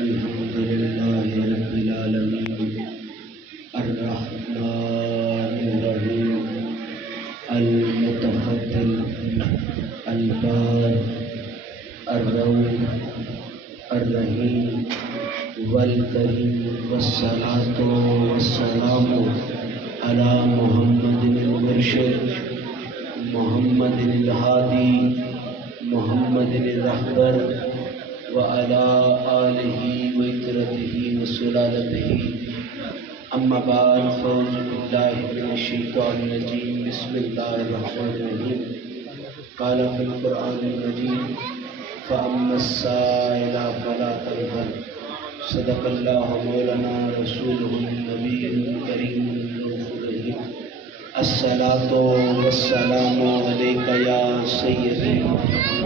الحمد لله رب العالمين الرحمن الرحيم المتفضل البار الرؤوف الرحيم والكريم والصلاة والسلام على محمد المرشد محمد الهادي محمد الرهبر وعلى آله وإترته وسلالته أما بعد فأعوذ بالله من الشيطان الرجيم بسم الله الرحمن الرحيم قال في القرآن المجيد فأما السائل فلا تنهر صدق الله مولانا رسوله النبي الكريم الرؤوف الرحيم الصلاة والسلام عليك يا سيدي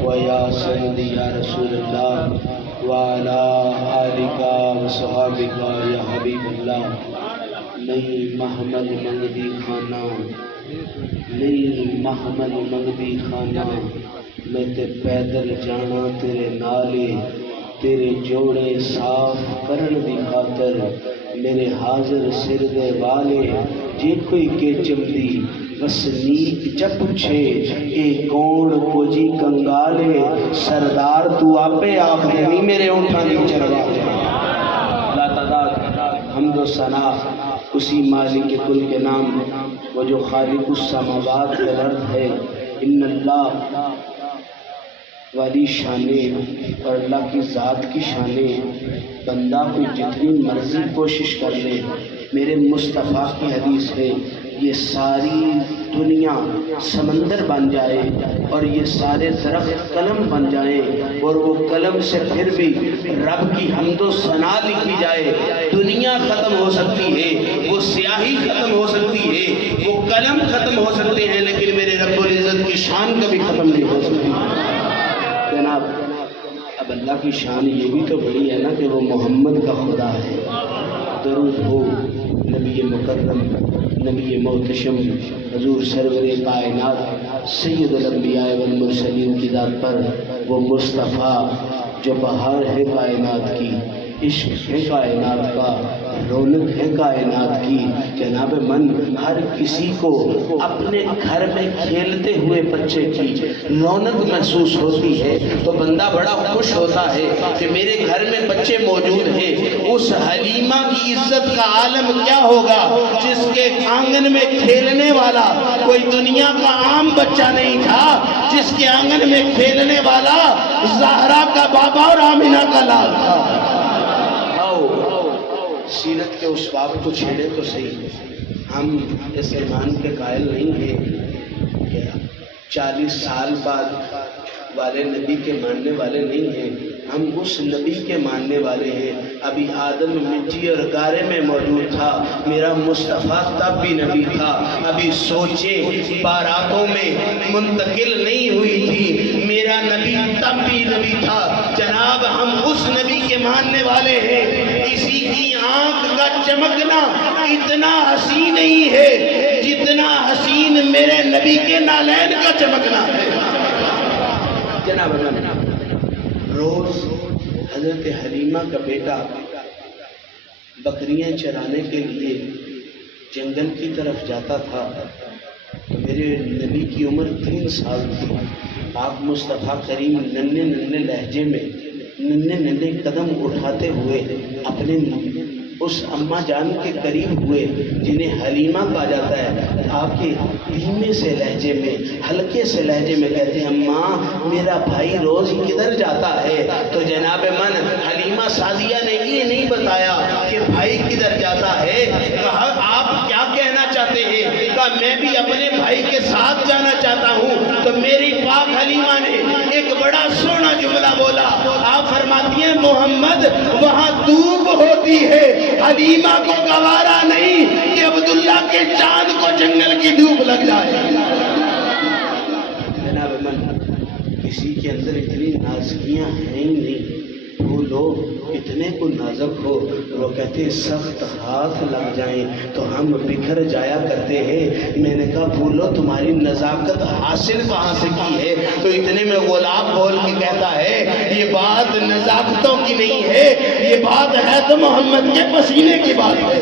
ويا سيدي يا رسول الله وعلى آلك وصحابك يا حبيب الله نہیں محمد منگدی خانہ نہیں محمد منگدی خانہ میں تے پیدل جانا تیرے نالے تیرے جوڑے صاف کرن دی خاطر میرے حاضر سر دے والے جے کوئی کے چمدی وسنیک جب پوچھے اے کون کوجی کنگالے سردار تو آپے آپ نہیں میرے اونٹھاں دی چروا لا تعداد حمد و ثنا اسی مالک کل کے نام وہ جو خالق السماوات والارض ہے ان اللہ والی شانیں اور اللہ کی ذات کی شانیں بندہ کو جتنی مرضی کوشش کر لے میرے مصطفیٰ کی حدیث ہے یہ ساری دنیا سمندر بن جائے اور یہ سارے درخت قلم بن جائیں اور وہ قلم سے پھر بھی رب کی حمد و ثنا لکھی جائے دنیا ختم ہو سکتی ہے وہ سیاہی ختم ہو سکتی ہے وہ قلم ختم ہو سکتے ہیں لیکن میرے رب العزت کی شان کبھی ختم نہیں ہو سکتی جناب اب اللہ کی شان یہ بھی تو بڑی ہے نا کہ وہ محمد کا خدا ہے درود ہو نبی مکرم نبی محتشم حضور سرور کائنات سید الانبیاء والمرسلین کی ذات پر وہ مصطفیٰ جو بہار ہے کائنات کی عشق ہے کائنات کا رونق ہے کائنات کی جناب من ہر کسی کو اپنے گھر میں کھیلتے ہوئے بچے کی رونق محسوس ہوتی ہے تو بندہ بڑا خوش ہوتا ہے کہ میرے گھر میں بچے موجود ہیں اس حلیمہ کی عزت کا عالم کیا ہوگا جس کے آنگن میں کھیلنے والا کوئی دنیا کا عام بچہ نہیں تھا جس کے آنگن میں کھیلنے والا زہرا کا بابا اور آمینہ کا لال تھا سیرت کے اس باب کو چھیڑے تو صحیح ہم اس ایمان کے قائل نہیں ہیں کہ 40 سال بعد والے نبی کے ماننے والے نہیں ہیں ہم اس نبی کے ماننے والے ہیں ابھی آدم مٹی اور گارے میں موجود تھا میرا مصطفیٰ تب بھی نبی تھا ابھی سوچیں باراتوں میں منتقل نہیں ہوئی تھی میرا نبی تب بھی نبی تھا جناب ہم اس نبی کے ماننے والے ہیں کسی کی آنکھ کا چمکنا اتنا حسین نہیں ہے جتنا حسین میرے نبی کے نالین کا چمکنا ہے جناب روز حضرت حلیمہ کا بیٹا بکریاں چرانے کے لیے جنگل کی طرف جاتا تھا تو میرے نبی کی عمر 3 سال تھی آپ مصطفیٰ کریم ننھے لہجے میں ننھے قدم اٹھاتے ہوئے اپنے اس اماں جان کے قریب ہوئے جنہیں حلیمہ کہا جاتا ہے آپ کے دھیمے سے لہجے میں ہلکے سے لہجے میں کہتے ہیں اماں میرا بھائی روز کدھر جاتا ہے تو جناب من حلیمہ سعدیہ نے یہ نہیں بتایا کہ بھائی کدھر جاتا ہے کہا آپ کیا کہنا چاہتے ہیں کہا میں بھی اپنے بھائی کے ساتھ جانا چاہتا ہوں تو میری پاک حلیمہ نے ایک بڑا سونا جملہ بولا آپ فرماتی ہیں محمد وہاں دھوپ ہوتی ہے حلیمہ کو گوارا نہیں کہ عبداللہ کے چاند کو جنگل کی دھوپ لگ جائے جناب من کسی کے اندر اتنی نازکیاں ہیں ہی نہیں وہ لوگ اتنے کو نازک ہو وہ کہتے سخت ہاتھ لگ جائیں تو ہم بکھر جایا کرتے ہیں میں نے کہا بھولو تمہاری نزاکت حاصل کہاں سے کی ہے تو اتنے میں غلام بول کے کہتا ہے یہ بات نزاکتوں کی نہیں ہے یہ بات ہے تو محمد کے پسینے کی بات ہے۔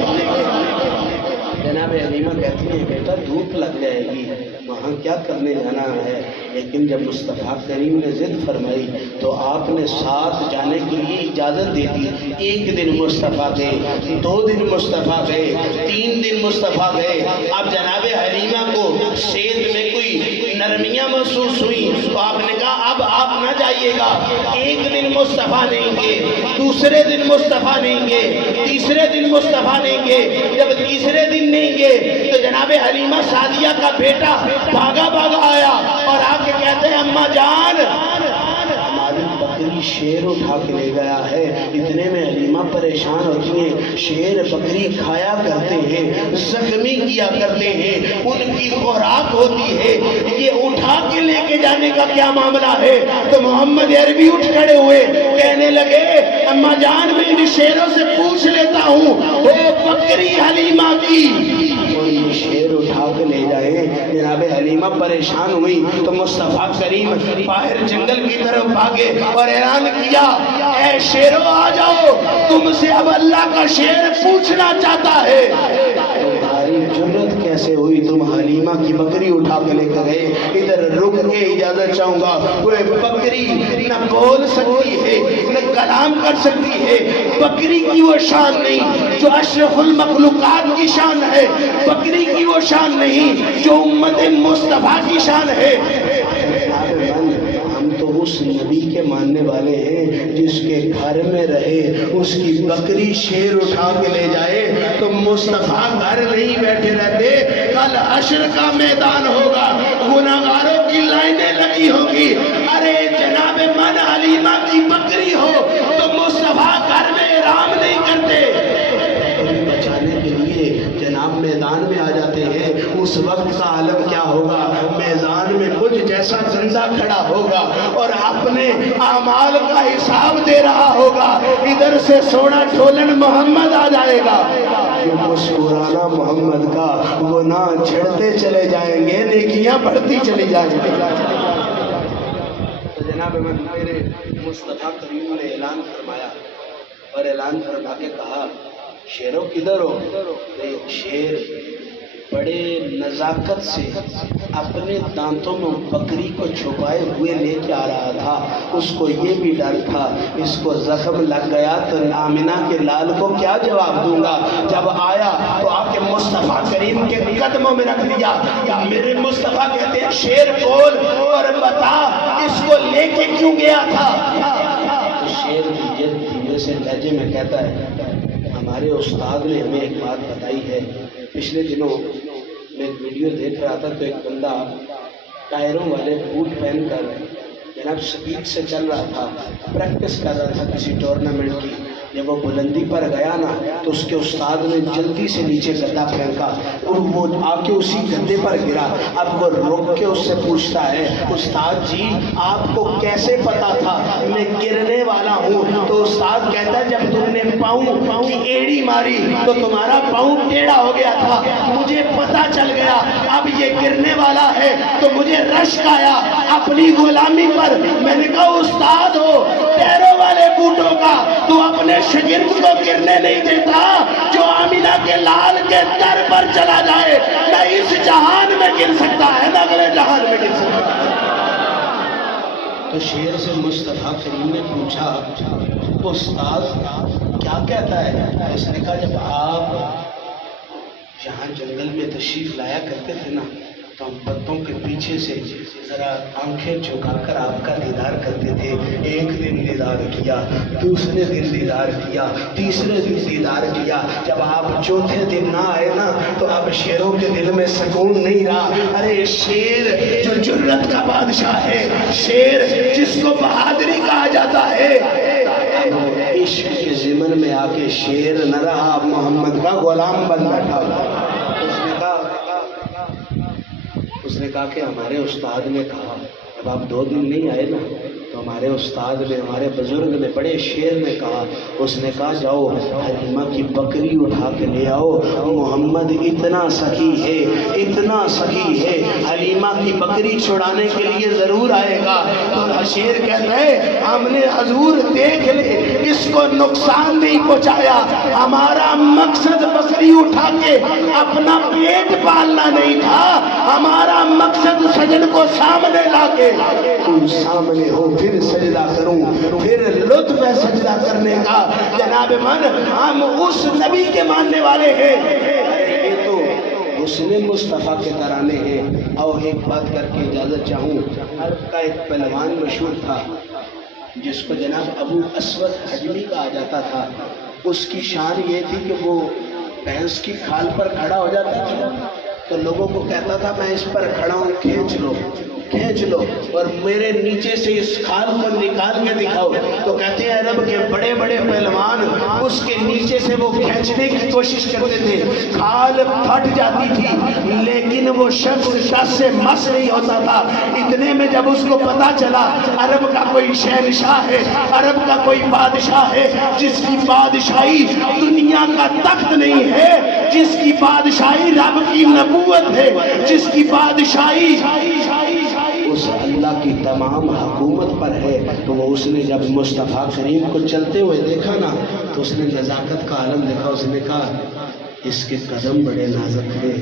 جناب حلیمہ کہتی ہیں بیٹا دھوپ لگ جائے گی، وہاں کیا کرنے جانا ہے؟ لیکن جب مصطفیٰ کریم نے ضد فرمائی تو آپ نے ساتھ جانے کے لیے اجازت دے دی۔ ایک دن مصطفیٰ گئے، 2 دن مصطفیٰ گئے، 3 دن مصطفیٰ گئے۔ اب جناب حلیمہ کو سید میں کوئی نرمیاں محسوس ہوئی تو آپ نے کہا اب آپ نہ جائیے گا، ایک دن مصطفیٰ نہیں گے، دوسرے دن مصطفیٰ نہیں گے، تیسرے دن مصطفیٰ نہیں گے۔ جب تیسرے دن نہیں گے تو جناب حلیمہ سعدیہ کا بیٹا بھاگا بھاگا آیا اور آ کے کہتے ہیں اماں جان ہماری بکری شیر اٹھا کے لے گیا ہے۔ اتنے میں حلیمہ پریشان ہوتی ہیں، شیر بکری کھایا کرتے ہیں، زخمی کیا کرتے ہیں، ان کی خوراک ہوتی ہے، یہ اٹھا کے لے کے جانے کا کیا معاملہ ہے؟ تو محمد عربی اٹھ کھڑے ہوئے، کہنے لگے اماں جان میں ان شیروں سے پوچھ لیتا ہوں وہ بکری حلیمہ کی اور یہ شیر اٹھا کے لے جائے۔ جناب حلیمہ پریشان ہوئی تو مصطفیٰ کریم باہر جنگل کی طرف بھاگے اور اعلان کیا اے شیرو آ جاؤ، تم سے اب اللہ کا شیر پوچھنا چاہتا ہے۔ تمہاری جرت کیسے ہوئی؟ تم حلیمہ کی بکری اٹھا کے لے کر گئے۔ ادھر رک کے اجازت چاہوں گا، وہ بکری نہ بول سکتی ہے نہ کلام کر سکتی ہے، بکری کی وہ شان نہیں جو اشرف المخلوقات کی شان ہے، بکری کی وہ شان نہیں جو امت مصطفیٰ کی شان ہے۔ ہم تو اس نبی کے ماننے والے ہیں جس کے گھر میں رہے اس کی بکری شیر اٹھا کے لے جائے تو مصطفیٰ گھر نہیں بیٹھے رہتے، کل حشر کا میدان ہوگا، گناہگاروں کی لائنیں لگی ہوگی۔ ارے جناب من حلیمہ کی بکری ہو تو مصطفیٰ گھر میں احرام نہیں کرتے، بچانے کے لیے جناب میدان میں آ جاتے ہیں۔ اس وقت کا عالم کیا ہوگا؟ میدان میں مجھ جیسا زندہ کھڑا ہوگا اور اپنے اعمال کا حساب دے رہا ہوگا، ادھر سے سونا ٹھولن محمد آ جائے گا، جو مسکرانا محمد کا گناہ چھڑتے چلے جائیں گے، نیکیاں بڑھتی چلی جائیں گی۔ تو جناب میرے مصطفیٰ کریم نے اعلان فرمایا اور اعلان فرما کے کہا شیروں کدھر ہو؟ ایک شیر بڑے نزاکت سے اپنے دانتوں میں بکری کو چھپائے ہوئے لے کے آ رہا تھا۔ اس کو یہ بھی ڈر تھا اس کو زخم لگ گیا تو آمنہ کے لال کو کیا جواب دوں گا۔ جب آیا تو آ کے مصطفیٰ کریم کے قدموں میں رکھ دیا۔ میرے مصطفیٰ کہتے ہیں شیر بول اور بتا اس کو لے کے کیوں گیا تھا؟ شیر دھیمے سے لہجے میں کہتا ہے ہمارے استاد نے ہمیں ایک بات بتائی ہے۔ پچھلے دنوں میں ایک ویڈیو دیکھ رہا تھا تو ایک بندہ ٹائروں والے بوٹ پہن کر جناب سپیڈ سے چل رہا تھا، پریکٹس کر رہا تھا کسی ٹورنامنٹ کی۔ جب وہ بلندی پر گیا نا تو اس کے استاد نے جلدی سے نیچے گدا پھینکا اور وہ آ کے اسی گدے پر گرا۔ اب وہ روک کے اس سے پوچھتا ہے استاد جی آپ کو کیسے پتا تھا میں گرنے والا ہوں؟ تو استاد کہتا ہے جب تم نے پاؤں کی ایڑی ماری تو تمہارا پاؤں ٹیڑھا ہو گیا تھا، مجھے پتا چل گیا اب یہ گرنے والا ہے تو مجھے رشک آیا اپنی غلامی پر۔ میں نے کہا استاد ہو پیروں والے بوٹوں کا تو اپنے شاگرد کو گرنے نہیں دیتا جو آمنہ کے لال کے در پر چلا جائے نہ اس جہان میں گر سکتا ہے نہ اگلے جہان میں گر سکتا ہے۔ تو شیر سے مصطفیٰ کریم نے پوچھا استاد کیا کہتا ہے؟ اس نے کہا جب آپ یہاں جنگل میں تشریف لایا کرتے تھے نا تو ہم پتوں کے پیچھے سے ذرا آنکھیں جھکا کر آپ کا دیدار کرتے تھے۔ ایک دن دیدار کیا، دوسرے دن دیدار کیا، تیسرے دن دیدار کیا، جب آپ چوتھے دن نہ آئے نا تو اب شیروں کے دل میں سکون نہیں رہا۔ ارے شیر جو جرت کا بادشاہ ہے، شیر جس کو بہادری کہا جاتا ہے، عشق کے ضمن میں آ کے شیر نہ رہا، محمد کا غلام بن بیٹھا۔ اس نے کہا کہ ہمارے استاد نے کہا جب آپ 2 دن نہیں آئے نا تو ہمارے استاد نے، ہمارے بزرگ نے بڑے شعر میں کہا، اس نے کہا جاؤ حلیمہ کی بکری اٹھا کے لے آؤ، محمد اتنا سخی ہے، اتنا سخی ہے، حلیمہ کی بکری چھڑانے کے لیے ضرور آئے گا۔ تو شعر کہتا ہے ہم نے حضور دیکھ لے اس کو نقصان نہیں پہنچایا، ہمارا مقصد بکری اٹھا کے اپنا پیٹ پالنا نہیں تھا، ہمارا مقصد سجن کو سامنے لا کے تم سامنے ہو پھر سجدہ کروں، پھر لطف ہے سجدہ کرنے کا۔ جناب من ہم اس نبی کے ماننے والے ہیں، یہ تو حسن مصطفیٰ کے ترانے ہیں۔ اور ایک بات کر کے اجازت چاہوں، عرب کا ایک پہلوان مشہور تھا جس کو جناب ابو اسود حجمی کہا جاتا تھا۔ اس کی شان یہ تھی کہ وہ بھینس کی کھال پر کھڑا ہو جاتا تھا تو لوگوں کو کہتا تھا میں اس پر کھڑا ہوں، کھینچ لو کھینچ لو، اور میرے نیچے سے اس کھال کو نکال کے دکھاؤ۔ تو کہتے ہیں عرب کے بڑے بڑے پہلوان اس کے نیچے سے وہ کھینچنے کی کوشش کرتے تھے، کھال پھٹ جاتی تھی لیکن وہ شخص شخص سے مس نہیں ہوتا تھا۔ اتنے میں جب اس کو پتا چلا عرب کا کوئی شہنشاہ ہے، عرب کا کوئی بادشاہ ہے جس کی بادشاہی دنیا کا تخت نہیں ہے، جس کی بادشاہی رب کی نبوت ہے، جس کی بادشاہی اس اللہ کی تمام حکومت پر ہے، تو وہ اس نے جب مصطفیٰ کریم کو چلتے ہوئے دیکھا نا تو اس نے نزاکت کا عالم دیکھا۔ اس نے کہا اس کے قدم بڑے نازک ہیں،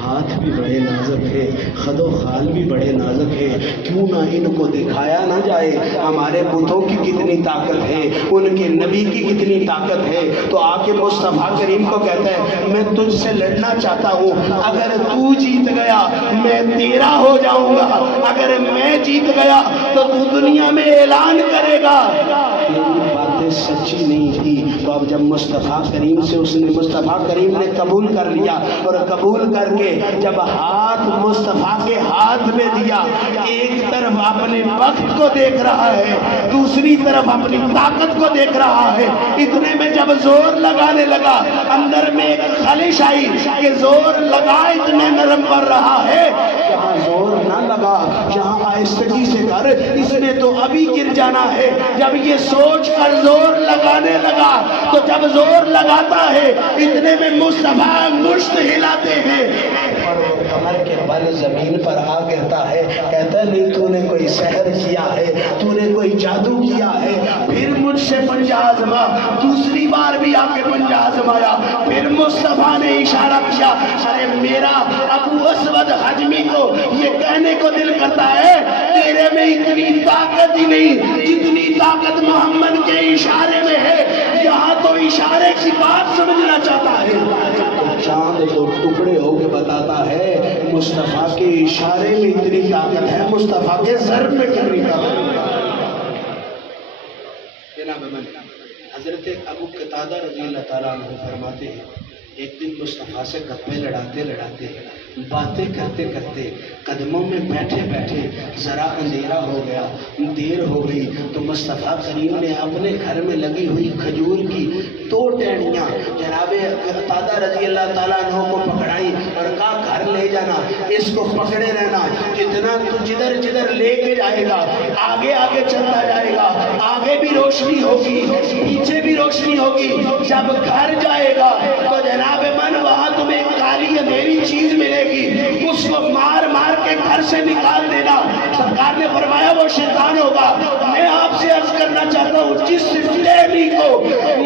ہاتھ بھی بڑے نازک ہے، خد و خال بھی بڑے نازک ہے، کیوں نہ ان کو دکھایا نہ جائے ہمارے بتوں کی کتنی طاقت ہے، ان کے نبی کی کتنی طاقت ہے۔ تو آ کے مصطفیٰ کریم کو کہتا ہے میں تجھ سے لڑنا چاہتا ہوں، اگر تو جیت گیا میں تیرا ہو جاؤں گا، اگر میں جیت گیا تو تو دنیا میں اعلان کرے گا۔ باتیں سچی نہیں تھی۔ تو اب جب مصطفیٰ کریم سے اس نے مصطفیٰ کریم نے قبول کر لیا، اور قبول کر کے جب ہاتھ مصطفیٰ کے ہاتھ میں دیا، ایک طرف اپنے وقت کو دیکھ رہا ہے، دوسری طرف اپنی طاقت کو دیکھ رہا ہے۔ اتنے میں جب زور لگانے لگا اندر میں ایک خلش آئی کہ زور لگا اتنے نرم پر رہا ہے، جہاں زور نہ لگا جہاں آہستگی سے کر، اس نے تو ابھی گر جانا ہے۔ جب یہ سوچ کر زور لگانے لگا تو جب زور لگاتا ہے اتنے میں مصطفیٰ مشت ہلاتے ہیں اور وہ کمر کے بل زمین پر آ گرتا ہے، کہتا ہے نہیں تو نے کوئی سحر کیا ہے، تو نے کوئی جادو کیا ہے۔ پھر مجھ سے پنجہ آزما، دوسری بار بھی آ کے پنجہ آزمایا، پھر مصطفیٰ نے اشارہ کیا، ارے میرا ابو اسود حجمی کو یہ کہنے کو دل کرتا ہے تیرے میں اتنی طاقت ہی نہیں جتنی طاقت محمد کے اشارے میں ہے، یہاں تو اشارے کی بات سمجھنا چاہتا ہے۔ چاند تو ٹکڑے ہو کے بتاتا ہے مصطفیٰ کے اشارے میں اتنی طاقت ہے، مصطفیٰ کے ضرب میں کتنی طاقت ہے۔ جناب من حضرت ابو قتادہ رضی اللہ تعالیٰ عنہ فرماتے ہیں ایک دن مصطفیٰ سے گپے لڑاتے لڑاتے باتیں کرتے کرتے قدموں میں بیٹھے بیٹھے ذرا اندھیرا ہو گیا، دیر ہو گئی تو مصطفیٰ کریم نے اپنے گھر میں لگی ہوئی کھجور کی 2 ٹہنیاں جناب قتادہ رضی اللہ تعالیٰ عنہ کو پکڑائی اور کہا گھر لے جانا، اس کو پکڑے رہنا، جتنا تو جدھر جدھر لے کے جائے گا آگے آگے چلتا جائے گا، آگے بھی روشنی ہوگی پیچھے بھی روشنی ہوگی، جب گھر جائے گا تو جناب من وہاں تمہیں کالی اندھیری چیز ملے گی، اس کو مار مار کے گھر سے نکال دینا۔ سرکار نے فرمایا وہ شیطان ہوگا۔ میں آپ سے عرض کرنا چاہتا ہوں جس ٹہنی کو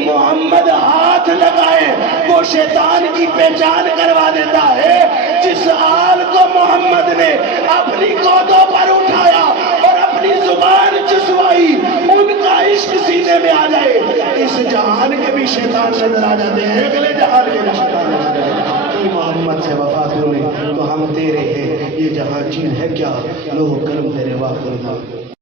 محمد ہاتھ لگائے وہ شیطان کی پہچان کروا دیتا ہے، جس آل کو محمد نے اپنی گودوں پر اٹھایا اور اپنی زبان چسوائی ان کا عشق سینے میں آ جائے، اس جہان کے بھی شیطان نظر آ جاتے ہیں، اگلے جہان کے بھی شیطان نظر آ جاتے ہیں۔ محمد سے وفا کرو تو ہم تیرے ہیں، یہ جہاں چیز ہے کیا لوہ کرم تیرے واخر